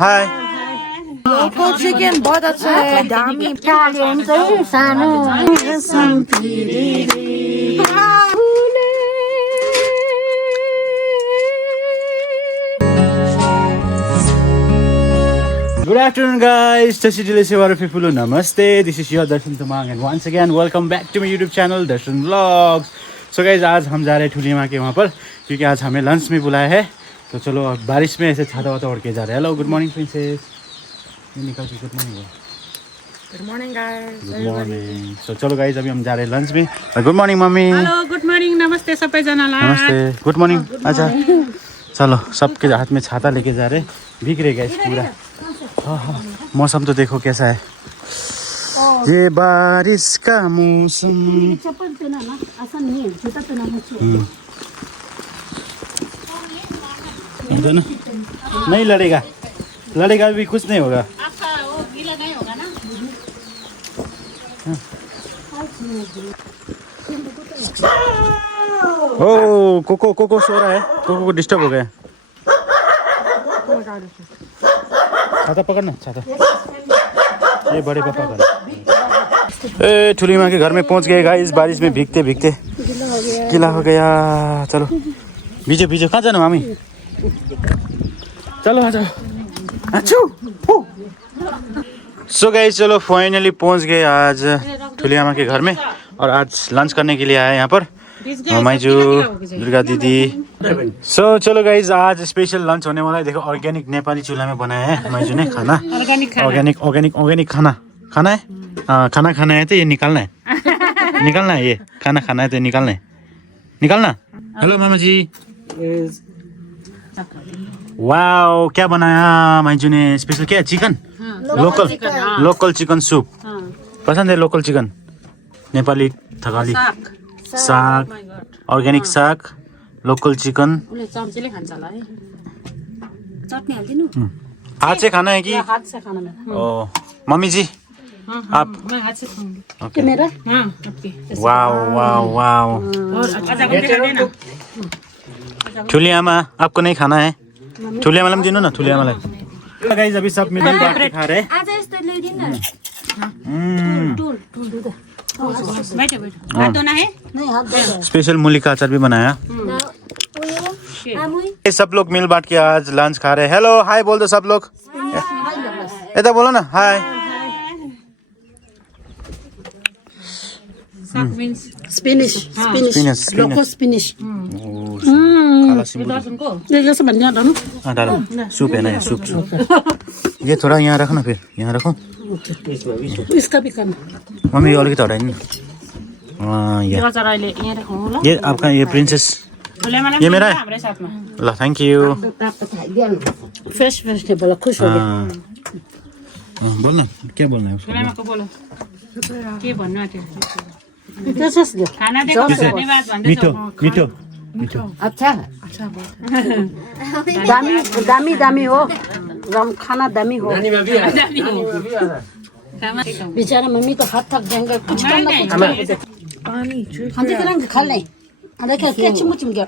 हाय local chicken बहुत अच्छा है दामी Good afternoon guys, Namaste, this is your Darshan and once again welcome back to my YouTube channel Darshan Vlogs. So guys, आज हम जा रहे हैं ठुली माँ के वहाँ पर क्योंकि आज हमें लंच में बुलाया है। तो चलो अब बारिश में ऐसे छाता वाता ओढ़ के जा रहे हैं। हेलो गुड मॉर्निंग प्रिंसेस, निकल के good morning. Good morning guys. Good morning. So चलो गाइस अभी हम जा रहे हैं लंच में। Good morning mummy. Hello good morning, नमस्ते सबैजनालाई। नमस्ते, गुड मॉर्निंग। अच्छा चलो सबके हाथ में छाता लेके जा रहे, भीग रहे गाइस पूरा। हाँ मौसम तो देखो कैसा है, ये बारिश का मौसम। ना नहीं लड़ेगा, लड़ेगा भी कुछ नहीं होगा। आपका वो गीला नहीं होगा ना? ओ कोको कोको सो रहा है, कोको को डिस्टर्ब हो गया। छाता पकड़ना, छाता ये बड़े पापा का। ए ठुली माँ के घर में पहुंच गए गाइस, बारिश में भीगते भीगते गीला हो गया। चलो भीजे भीजे, कहाँ जाना मामी? चलो आ जाओ। सो गाइस चलो फाइनली पहुंच गए आज ठुली माँ के घर में और आज लंच करने के लिए आए यहाँ पर माइजू, दुर्गा दीदी। सो चलो गाइज आज स्पेशल लंच होने वाला है। देखो ऑर्गेनिक नेपाली चूल्हा में बनाया है माइजू ने खाना। ऑर्गेनिक खाना खाना है। खाना खाना है तो ये निकालना है, निकालना है। ये खाना खाना है तो निकालना है, निकालना। हेलो मामा जी। वाओ क्या बनाया माइजू ने स्पेशल? क्या चिकन? Local chicken soup. पसंद है लोकल चिकन? नेपाली थकाली साग, अर्ग्यानिक साग, लोकल चिकन। हाथ से खाना है कि? हाथ से खाना है। ओ मम्मी जी आप? मैं हाथ से खाऊंगी। ओके मेरा वाओ वाओ वाओ। ठुली आमा आपको नहीं खाना है? ठुली आमालाई दिनु न, ठुली आमालाई। गाइस अभी सब मिल बांट के खा रहे हैं। स्पेशल मूली का अचार भी बनाया। सब लोग मिल बांट के आज लंच खा रहे हैं। हेलो हाय बोल दो सब लोग, इधर बोलो ना हाय। Spinach local spinach. ये जैसे बन जाता है ना। डालो सूप है ना, ये सूप सूप। ये थोड़ा यहाँ रखो ना, फिर यहाँ रखो। इसका भी करना मम्मी और कितना उड़ाएंगे? ये आपका, ये प्रिंसेस, ये मेरा है। ला थैंक यू। फ्रेश वेजिटेबल खुश हो गया। बोलना क्या बोलना है उसको? मीठो मीठो मीठो। अच्छा दामी दामी हो, खाना दामी हो। बेचारा मम्मी तो हाथ थक जाएंगे, कुछ करना खा ले। क्या चिमुचिम गया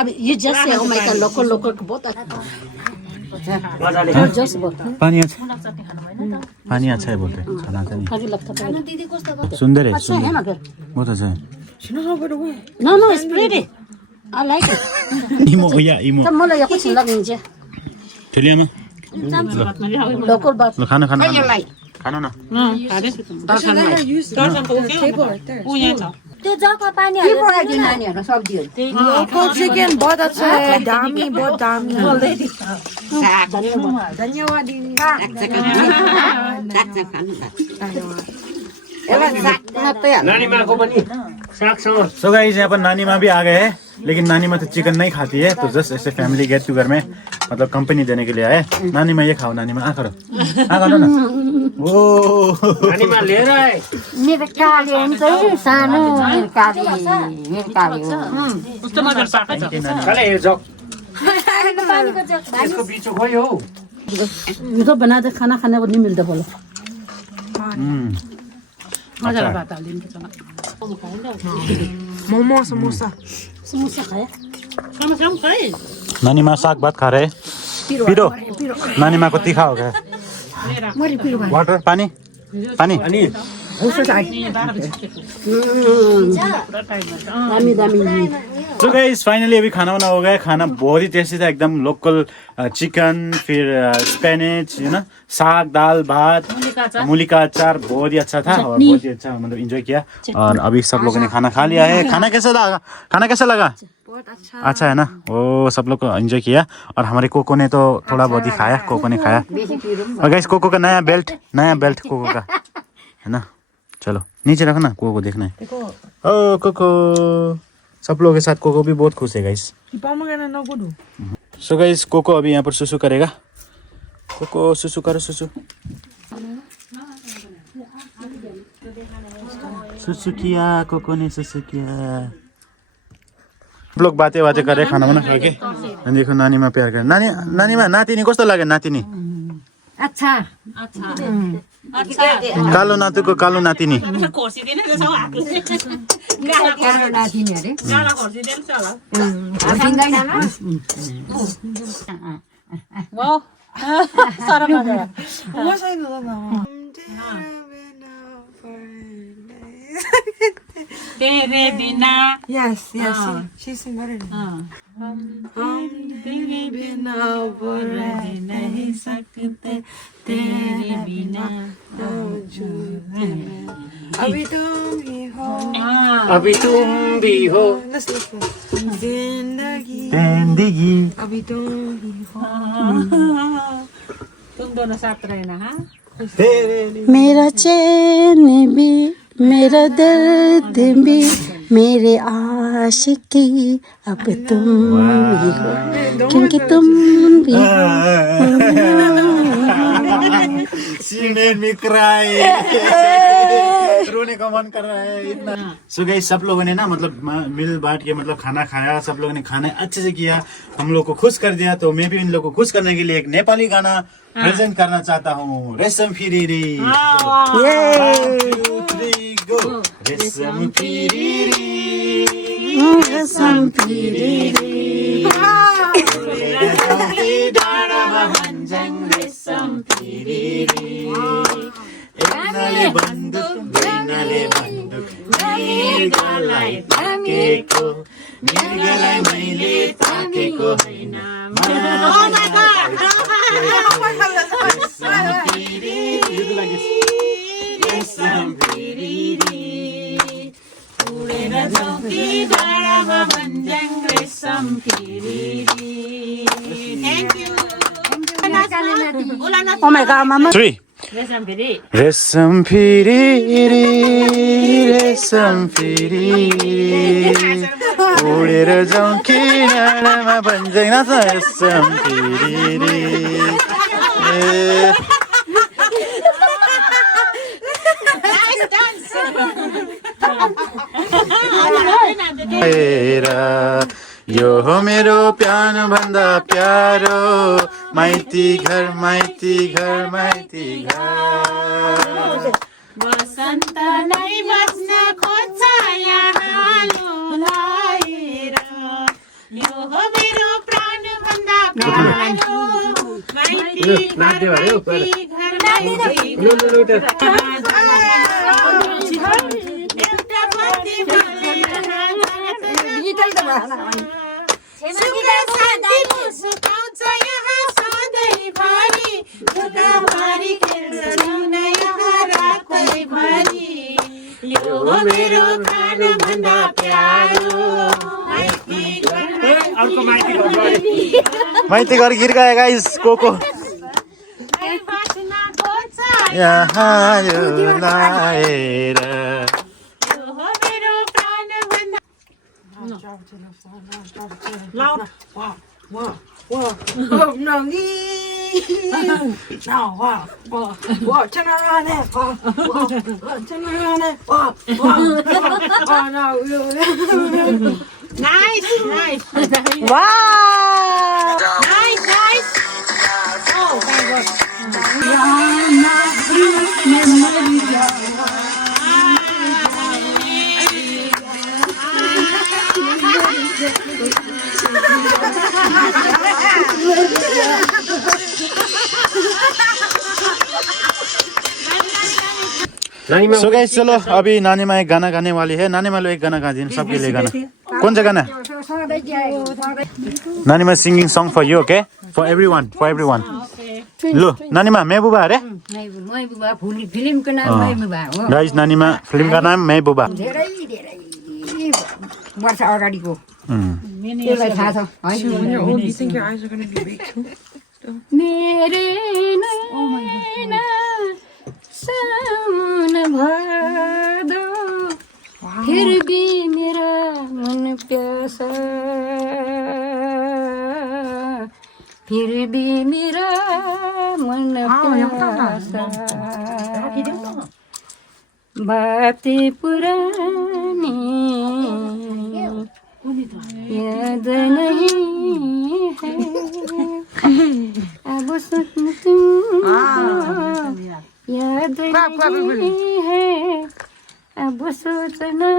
अब ये जैसे हो मैं लोकल लोकल बहुत अच्छा। पानी अच्छा, पानी अच्छा है बोलते हैं, खाना अच्छा नहीं। सुंदर है, है ना फिर बहुत अच्छा है। No, it's pretty. I like it. इमो या इमो। तब मलाई या कुछ लग नहीं ठुली आमा लोकल बात। लो खाना खाना खाना ना। त्यो जग्गा पानीहरु पकाइदिनु नानीहरु सब्जीहरु। लोकल चिकन बहुत अच्छा है, दामी बहुत दामी। धन्यवाद सो गाइस यहाँ पर नानी माँ भी आ गए हैं, लेकिन नानी माँ तो चिकन नहीं खाती है, तो जस्ट ऐसे फैमिली गेट टुगेदर में मतलब कंपनी देने के लिए आए। नानी माँ ये खाओ, नानी माँ आ करो ना। ओ नानी माँ ले रहा है मेरो काली हुन्छ नि सानो, मेरो काली उस्तो मजा पाएको छ। चले ये जग इसको बीच में हो। मुझे बना दे खाना खाने को नहीं मिलता बोलो। मजा बात हालिदिनु पर्छ न। मोमो समोसा समोसा खाया। समोसा पनि खाए। नानी माँ साग भात खा रहे। पिरो नानीमाको तिखा हो क्या वाटर पानी पानी दामी दामी तो गाइस फाइनली अभी खाना वाना हो गया खाना बहुत ही टेस्टी था एकदम लोकल चिकन फिर स्पेनिच है ना साग दाल भात मूली का अचार बहुत ही अच्छा था और बहुत ही अच्छा मतलब एंजॉय किया और अभी सब लोगों ने खाना खा लिया है खाना कैसा लगा बहुत अच्छा अच्छा है ना वो सब लोग एंजॉय किया और हमारे कोको ने तो थोड़ा बहुत ही खाया कोको ने खाया और गाइस कोको का नया बेल्ट कोको का है ना चलो नीचे रखो ना कोको देखना है ओ कोको सब लोगों के साथ कोको भी बहुत खुश है गाइस सो गाइस कोको अभी यहाँ पर सुसु करेगा कोको सुसु करो सुसु सुसु किया कोको ने सुसु किया सब लोग बातें कर रहे खाना वाना खा के देखो नानी में प्यार कर नानी में नातिनी कस्तो लाग्यो नातिनी अच्छा कालो नातुको कालो नातिनी खोर्सिदिने त्यसो हातले कालो नातिनी अरे गाला खोर्सिदिन्छ होला वाउ सारा मजा तेरे बिना Yes. She's sing better than me. तेरे बिना रह नहीं सकते तेरे बिना अभी तुम ही हो अभी तुम भी हो Listen. जिंदगी जिंदगी अभी तुम ही हो तुम दोनों साथ रहना हाँ मेरा चैन भी मेरा दर्द भी मेरे आशिकी अब तुम ही हो क्योंकि तुम भी हो She made me cry. रोने का मन कर रहा है इतना सो गाइस सब लोगों ने ना मतलब मिल बांट के मतलब खाना खाया सब लोगों ने खाना अच्छे से किया हम लोग को खुश कर दिया तो मैं भी इन लोगों को खुश करने के लिए एक नेपाली गाना प्रेजेंट करना चाहता हूँ रेशम फिरिरी रेशम फिरिरी रेशम फिरिरी रेशम फिरिरी एकनाले बन्दुक दुईनाले बन्दुक मृगलाई ताकेको मृगलाई मैले ताकेको होइन रेशम फिरिरी उडेर जाउँ कि डाँडामा भन्ज्याङ रेशम फिरिरी thank you Oh my god, mama. 3 रेशम फिरिरी रेशम फिरिरी उडेर जाउँ कि डाँडामा भन्ज्याङ रेशम फिरिरी यो हो मेरो प्यानो भन्दा प्यारो माइती घर माइती घर माइती घर बसन्त नै बस्न खोज्छ यहाँ लगाएर यो हो मेरो प्राण भन्दा प्यारो माइती घर माइती घर माइती एउटा बत्ती सुख शान्ति सुकाउँछ यहाँ सधैँभरि दुःखभरि खेल्छ जिउन यहाँ रातैभरि यो हो मेरो प्राण भन्दा प्यारो माइती घर गिर गया गाइस कोको यहाँ यो लाएर Turn around and turn around and Nice. Wow! Nice. Oh, very good. नानी माँ सो गाइस चलो अभी नानी माँ एक गाना गाने वाली है नानी माँ लो एक गाना गा दिन सबके लिए गाना कौन सा गाना नानी माँ singing song for you okay for everyone लो नानी माँ महबूबा अरे महबूबा फिल्मको नाम महबूबा हो गाइस नानी माँ फिल्म का नाम महबूबा धेरै धेरै वर्ष अगाडिको त्यसलाई थाहा छ मेरे नैना सावन भदो फिर भी मेरा मन प्यासा फिर भी मेरा मन प्यासा बातें पुरानी याद नहीं है अब तुमको याद नहीं है अब सोचना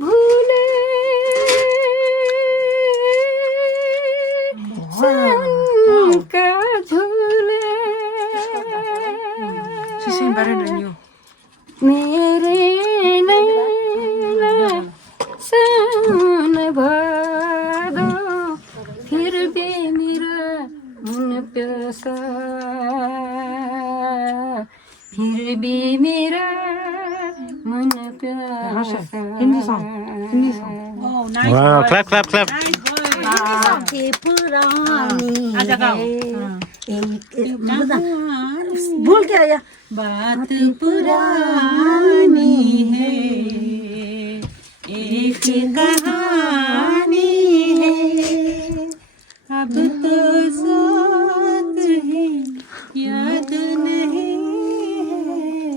भूले सावन का झूले मेरे नैना सावन भदो फिर भी मेरा मन प्यासा फिर भी मेरा मन प्यासा हिंदी सॉन्ग वाह क्लैप क्लैप क्लैप बातें पुरानी भूल के आया बात पुरानी है एक कहानी है अब तो साथ है याद नहीं है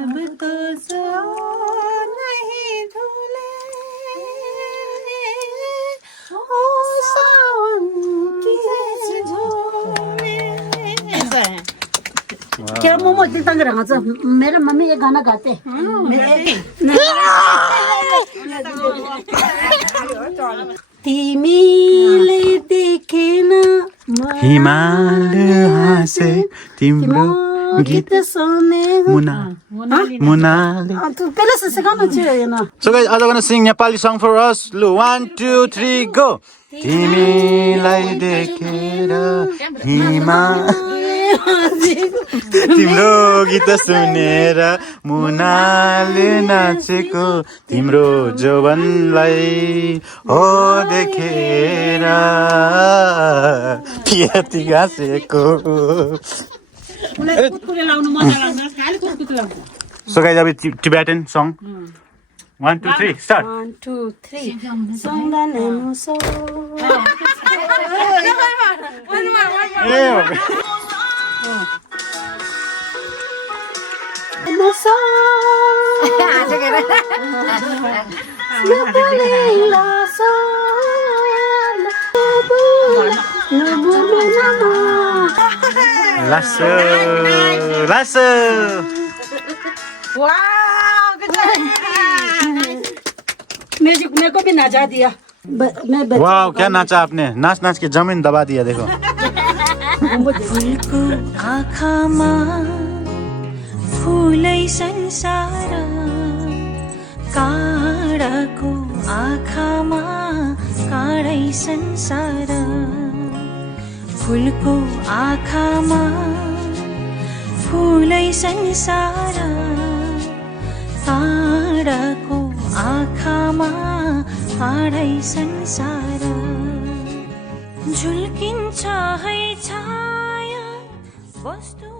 अब तो साथ नहीं धुले ओ सावन की झोले ऐसा है क्या मोमो दिल तंग रहा था मेरे मम्मी ये गाना गाते तिमीले देखेन हिमाल हाँसे तिम्रो गीत सुने मुनाले तू पहले से गाना चाहिए ना So guys, I'm gonna sing Nepali song for us. Lu 1 2 3 go. तिमीलाई देखेर हिमा तिम्रो गीत सुनेर मुनाले नाचेको तिम्रो जौवनलाई हो देखेर पियाती गाँसेको So guys, अभी Tibetan song 1 2 3 start 1 2 3 Songdane muso muso Lasso Lasso मेरे को भी नचा दिया मैं वाह क्या नाचा आपने नाच नाच के जमीन दबा दिया देखो फुलको आँखामा फुलै संसार काँडाको आँखामा काँडै संसार फुलको आँखामा फुलै संसार काँडाको आँखामा काँडै संसार झुल्किन्छ है छाया वस्तु